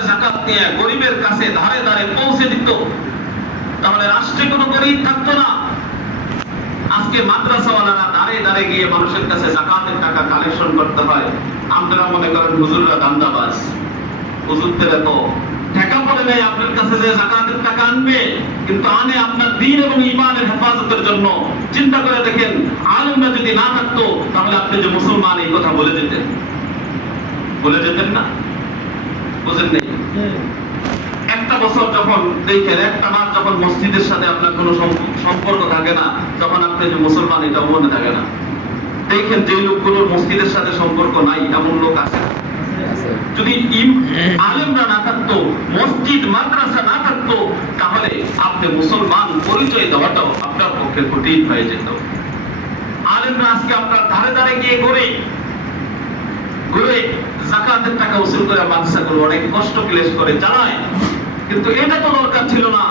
জাকাত নিয়ে গরিবের কাছে ধারে ধারে পৌঁছে দিত, তাহলে রাষ্ট্রে কোনো গরিব থাকতো না। আজকে মাদ্রাসাওয়ালারা দাঁড়ে দাঁড়ে গিয়ে মানুষের কাছে জাকাতের টাকা কালেকশন করতে হয়। আপনারা মনে করেন হুজুররা দান্দাবাজ, হুজুরদের তো টাকা পড়ে নেই আপনার কাছে যে জাকাতের টাকা আনবে, কিন্তু আনে আপনার দ্বীন এবং ঈমানের হেফাজতের জন্য। চিন্তা করে দেখেন, আলেমরা যদি না থাকতো তাহলে আপনি যে মুসলমান এই কথা বলে যেতেন না? বুঝেন নেই? একটা বছর যখন দেখেন, একটা মাস যখন মসজিদের সাথে আপনার কোনো সম্পর্ক থাকে না, তখন আপনি যে মুসলমান এটা মনে থাকে না। দেখেন যে লোকগুলোর মসজিদের সাথে সম্পর্ক নাই, এমন লোক আছে। যদি আলেমরা না থাকতো, মসজিদ মাদ্রাসা না থাকতো, তাহলে আপনি মুসলমান পরিচয় দেওয়াটাও আপনার পক্ষে কঠিন হয়ে যেত। আলেমরা আজকে আপনার ধারে ধারে গিয়ে ঘুরে জাকাতের টাকা উসুল করে মাদ্রাসাগুলো অনেক কষ্ট ক্লেশ করে চালায়, কিন্তু এটা তো দরকার ছিল না।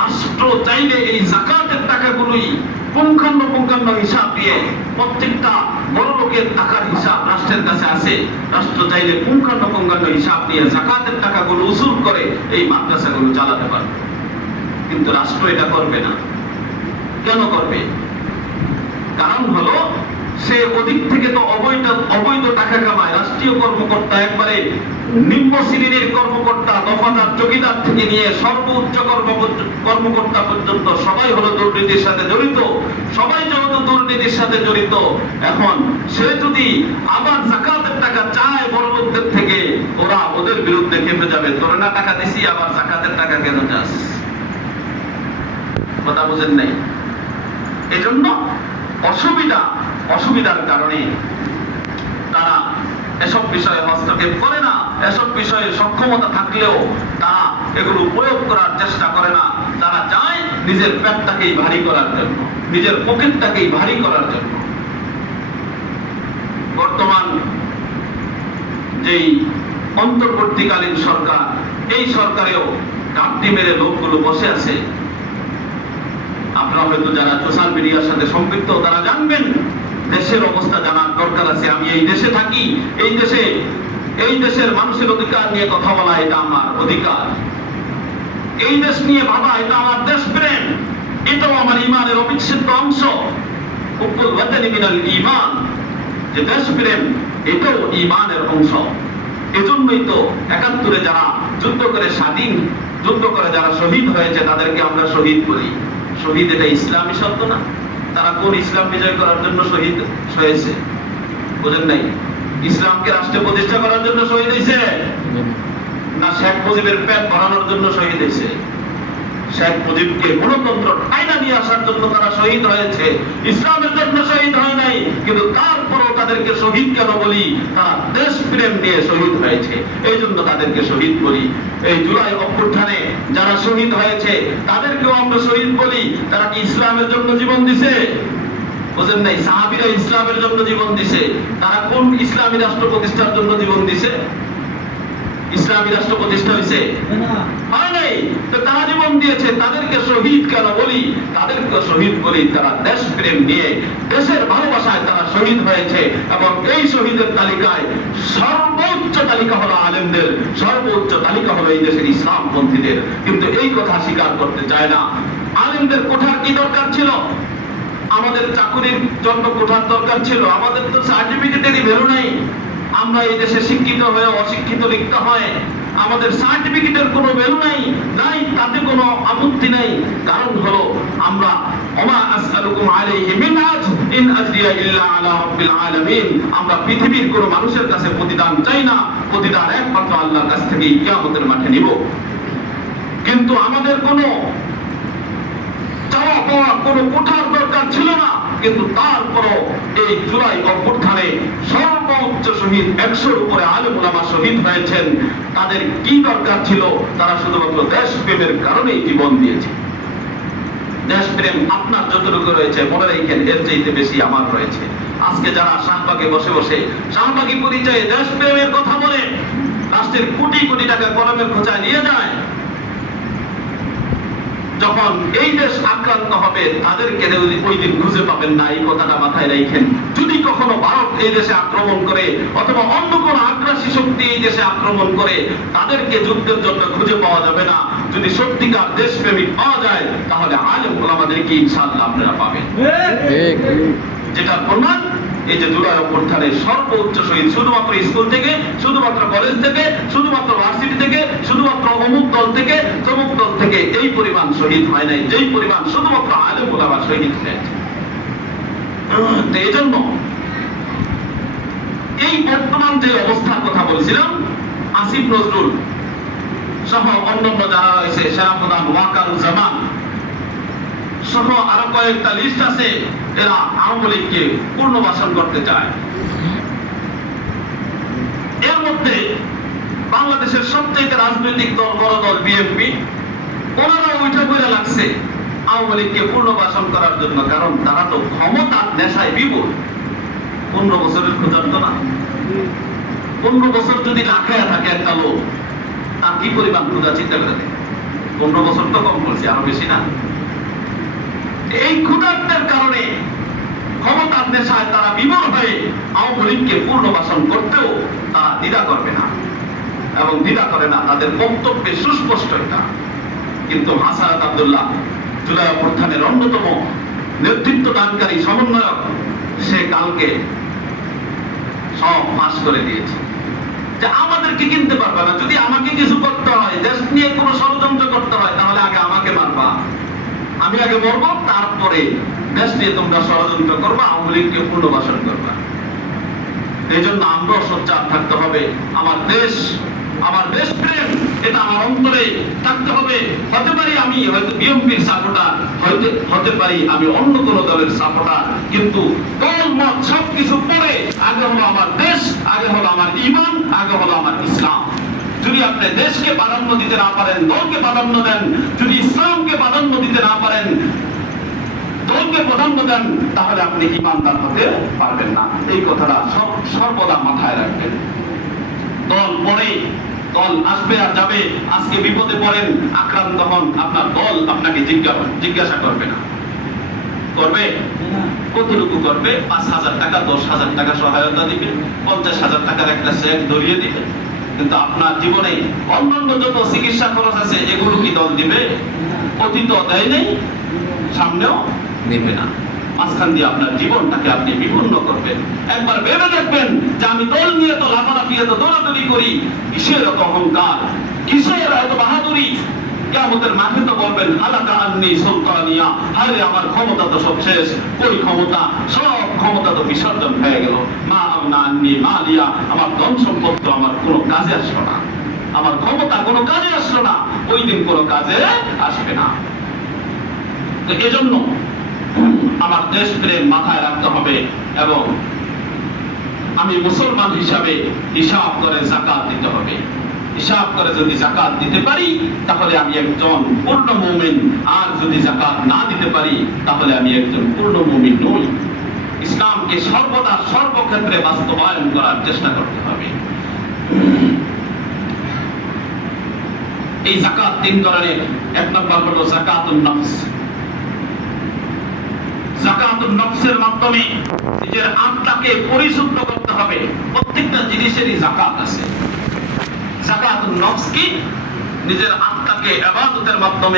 রাষ্ট্র চাইলে এই জাকাতের টাকাগুলোই পুঙ্খানুপুঙ্খানু হিসাব দিয়ে, প্রত্যেকটা বড় লোকের টাকার হিসাব রাষ্ট্রের কাছে আছে, রাষ্ট্র চাইলে পুঙ্খানুপুঙ্খানু হিসাব দিয়ে জাকাতের টাকাগুলো উসুল করে এই মাদ্রাসাগুলো চালাতে পারবে। কিন্তু রাষ্ট্র এটা করবে না। কেন করবে? কারণ হলো, সে ওদিক থেকে তো অবৈধ টাকা কামায়। রাষ্ট্রীয় কর্মকর্তা, একবারে নিম্ন শ্রেণীর কর্মকর্তা, দফাদার, চৌকিদার থেকে নিয়ে সর্বোচ্চ কর্মকর্তা পর্যন্ত সবাই হলো দুর্নীতির সাথে জড়িত। সবাই যেহেতু দুর্নীতির সাথে জড়িত, এখন সে যদি আবার জাকাতের টাকা চায় বড় লোকদের থেকে, ওরা ওদের বিরুদ্ধে খেপে যাবে। তোর না টাকা দিছি, আবার জাকাতের টাকা কেন চাস? কথা বুঝেন নাই? এজন্য অসুবিধার কারণে তারা এসব বিষয়ে হস্তক্ষেপ করে না। এসব বিষয়ে সক্ষমতা থাকলেও তারা এগুলো প্রয়োগ করার চেষ্টা করে না। তারা চায় নিজের পেটটাকেই ভারী করার জন্য, নিজের পকেটটাকেই ভারী করার জন্য। বর্তমান যেই অন্তর্বর্তীকালীন সরকার, এই সরকারেও ঘাপটি মেরে লোকগুলো বসে আছে। আপনারা হয়তো যারা সোশ্যাল মিডিয়ার সাথে সম্পৃক্ত, তারা জানবেন দেশের অবস্থা জানার দরকার আছে। আমি এই দেশে থাকি, এই দেশের মানুষের অধিকার নিয়ে কথা বলা এটা আমার অধিকার। এই দেশ নিয়ে ভাবা এটা আমার দেশপ্রেম, এটাও আমার ঈমানের অবিচ্ছেদ্য অংশ। হুব্বুল ওয়াতানি মিনাল ঈমান, যে দেশপ্রেম এটাও ঈমানের অংশ। এজন্যই তো ৭১ যারা যুদ্ধ করে যারা শহীদ হয়েছে, তাদেরকে আমরা শহীদ করি। শহীদ এটা ইসলামী শব্দ না? তারা কোন ইসলাম বিজয় করার জন্য শহীদ হয়েছে? বুঝেন নাই? ইসলামকে রাষ্ট্রে প্রতিষ্ঠা করার জন্য শহীদ হয়েছে, না শেখ মুজিবের পেট ভরানোর জন্য শহীদ হয়েছে? শেখ মুজিবকে গণতন্ত্র আইনা নিয়ে আসার জন্য তারা শহীদ হয়েছে, ইসলামের জন্য শহীদ হয় নাই। কিন্তু তারপরও তাদেরকে শহীদ কেন বলি? তারা দেশ প্রেম নিয়ে শহীদ হয়েছে, এই জন্য তাদেরকে শহীদ বলি। এই জুলাই অভ্যুত্থানে যারা শহীদ হয়েছে, তাদেরকেও আমরা শহীদ বলি। তারা কি ইসলামের জন্য জীবন দিছে? বুঝেন নাই? সাহাবীরা ইসলামের জন্য জীবন দিছে। তারা কোন ইসলামী রাষ্ট্র প্রতিষ্ঠার জন্য জীবন দিছে? ইসলামী রাষ্ট্র প্রতিষ্ঠা হয়েছে? হয় নাই। তো তারা জীবন দিয়েছে, তাদেরকে শহীদ কেন বলি? তাদেরকে শহীদ বলি তারা দেশপ্রেম নিয়ে, দেশের ভালোবাসায় তারা শহীদ হয়েছে। এবং এই শহীদের তালিকায় সর্বোচ্চ তালিকা হলো আলেমদের, সর্বোচ্চ তালিকা হলো এই দেশের ইসলামপন্থীদের। কিন্তু এই কথা স্বীকার করতে চায় না। আলেমদের কোঠার কি দরকার ছিল? আমাদের চাকুরির জন্য কোঠার দরকার ছিল? আমাদের তো সার্টিফিকেটেরই ভ্যালু নাই। আমরা এই দেশে শিক্ষিত হয়ে অশিক্ষিত লিখতে হয়, আমাদের সার্টিফিকেটের কোনো ভ্যালু নাই, তাতে কোনো আপত্তি নাই। কারণ হলো আমরা ওমা আসআলুকুম আলাইহি মিন আজর ইন আজরিয়া ইল্লা আলা রাব্বিল আলামিন, আমরা পৃথিবীর কোনো মানুষের কাছে প্রতিদান চাই না, প্রতিদান একমাত্র আল্লাহর কাছ থেকে কিয়ামতের মাঠে নিব। কিন্তু আমাদের কোনো চাওয়া পাওয়া, কোনো কোঠার দরকার ছিল না। কিন্তু তারপরও এই জুলাই অভ্যুত্থানে সর্বোচ্চ শহীদ ১০০-র উপরে আলেম ওলামা শহীদ হয়েছেন। তাদের কি দরকার ছিল? তারা শুধুমাত্র দেশপ্রেমের কারণেই জীবন দিয়েছে। দেশপ্রেম আপনার যতটুকু রয়েছে, মনে রাখেন এর চাইতে বেশি আমার রয়েছে। আজকে যারা শাহবাগে বসে বসে শাহবাগী পরিচয়ে দেশপ্রেমের কথা বলে রাষ্ট্রের কোটি কোটি টাকা কলমের খোঁচায় নিয়ে যায়, যখন এই দেশ আক্রান্ত হবে তাদেরকে ওই দিন খুঁজে পাবেন না, এই কথাটা মাথায় রাখেন। যদি কখনো ভারত এই দেশে আক্রমণ করে অথবা অন্য কোনো আগ্রাসী শক্তি এই দেশে আক্রমণ করে, তাদেরকে যুদ্ধের জন্য খুঁজে পাওয়া যাবে না। যদি সত্যিকার দেশপ্রেমিক পাওয়া যায় তাহলে আলেম ওলামাদেরকে ইনশাআল্লাহ আপনারা পাবেন। যেটা প্রমাণ এই যে জুলাই অভ্যুত্থানের সর্বোচ্চ শহীদ শুধুমাত্র স্কুল থেকে, শুধুমাত্র কলেজ থেকে, শুধুমাত্র ভার্সিটি থেকে, শুধুমাত্র অমুক দল থেকে, তমুক দল থেকে এই পরিমাণ শহীদ হয় নাই, যেই পরিমাণ শুধুমাত্র আলেম ওলামা শহীদ হয়েছে। এই জন্য এই বর্তমান যে অবস্থার কথা বলছিলাম, আসিফ নজরুল সহ অন্যান্য যারা রয়েছে, সেনাপ্রধান ওয়াকারুজ্জামান সহ আরো কয়েকটা লিস্ট আছে, এরা আওয়ামী লীগকে পুনর্বাসন করতে চায়। এর মধ্যে বাংলাদেশের সবচেয়ে রাজনৈতিক দল, বড় দল বিএনপি, ওনারা উঠে পড়ে লাগছে আওয়ামী লীগকে পুনর্বাসন করার জন্য। কারণ তারা তো ক্ষমতার নেশায় বিভোর। 15 বছরের ক্ষুধার্ত না, 15 বছর যদি লাখায়া থাকে একটা লোক, তার কি পরিমাণ ক্ষুধা চিন্তা করে দেখে। 15 বছর তো কম বলছি, আরো বেশি না। এই ক্ষুধার্তের কারণে ক্ষমতার নেশায় তারা বিমূঢ় হয়ে আওয়ামী লীগকে পুনর্বাসন করতেও তারা দ্বিধা করবে না এবং দ্বিধা করে না, তাদের বক্তব্যে সুস্পষ্ট এটা। কিন্তু হাসানাত আব্দুল্লাহ জুলাই অভ্যুত্থানের অন্যতম নেতৃত্ব দানকারী সমন্বয়ক, সে কালকে সব ফাঁস করে দিয়েছে যে আমাদেরকে কিনতে পারবে না। যদি আমাকে কিছু করতে হয়, দেশ নিয়ে কোনো ষড়যন্ত্র করতে হয়, তাহলে আগে আমাকে মারবা, আমি আগে মরবো, তারপরে দেশ নিয়ে তোমরা ষড়যন্ত্র করবা, আওয়ামী লীগকে পুনর্বাসন করবা। এই জন্য আমরা সোচ্চার থাকতে হবে। আমার দেশ, আমার দেশপ্রেম, এটা আমার অন্তরে থাকতে হবে। হতে পারি আমি হয়তো বিএনপির সাপোর্টার, হতে পারি আমি অন্য কোন দলের সাপোর্টার, কিন্তু দল মত সবকিছু পরে আগে হলো আমার দেশ, আগে হলো আমার ঈমান, আগে হলো আমার ইসলাম। যদি আপনি দেশকে প্রাধান্য দিতে না পারেন, দলকে প্রাধান্য দেন, যদি ইসলামকে প্রাধান্য দিতে না পারেন, দলকে প্রাধান্য দেন, তাহলে আপনি ঈমানদার হতে পারবেন না। এই কথাটা সর্বদা মাথায় রাখবেন। দল পরে, দল আসবে আর যাবে। আজকে বিপদে পড়েন, আক্রান্ত হন, আপনার দল আপনাকে জিজ্ঞাসা করবে না। করবে? কতটুকু করবে? 5,000 টাকা, 10,000 টাকা সহায়তা দিবে, 50,000 টাকার একটা চেক ধরিয়ে দিবে। কিন্তু আপনার জীবনে অন্যান্য যত চিকিৎসা খরচ আছে, এগুলো কি দল দিবে? অতীত দেয় নেই, সামনেও দিবে না। মাঝখান দিয়ে আপনার জীবনটাকে আপনি বিপন্ন করবেন। একবার ভেবে দেখবেন যে আমি দল নিয়ে তো লাফালাফি, এত দৌড়াদৌড়ি করি, কিসের এত অহংকার, কিসের এত বাহাদুরি? কিয়ামতের মাঠে তো বলবেন আলাকা আন্নি সুলতানিয়া, আরে আমার ক্ষমতা তো সব শেষ। ওই ক্ষমতা, সব ক্ষমতা তো বিসর্জন হয়ে গেল। মা আবনা আন্নি মালিয়া, আমার ধন সম্পদ তো আমার কোনো কাজে আসলো না, আমার ক্ষমতা কোনো কাজে আসলো না, ওই দিন কোনো কাজে আসবে না। তো এজন্য আমার দেশপ্রেম মাথায় রাখতে হবে এবং আমি মুসলমান হিসাবে হিসাব করে যাকাত দিতে হবে। হিসাব করে যদি যাকাত দিতে পারি তাহলে আমি একজন পূর্ণ মুমিন, আর যদি যাকাত না দিতে পারি তাহলে আমি একজন পূর্ণ মুমিন নই। ইসলামকে সর্বদা সর্বক্ষেত্রে বাস্তবায়ন করার চেষ্টা করতে হবে। এই যাকাত 3 ধরনের। 1 নম্বর হলো যাকাতুন নফস। যাকাতুন নফসের মাধ্যমে নিজের আত্মাকে পরিশুদ্ধ করতে হবে। প্রত্যেকটা জিনিসেরই যাকাত আছে। যাকাতুন নফস কি? নিজের আত্মাকে ইবাদতের মাধ্যমে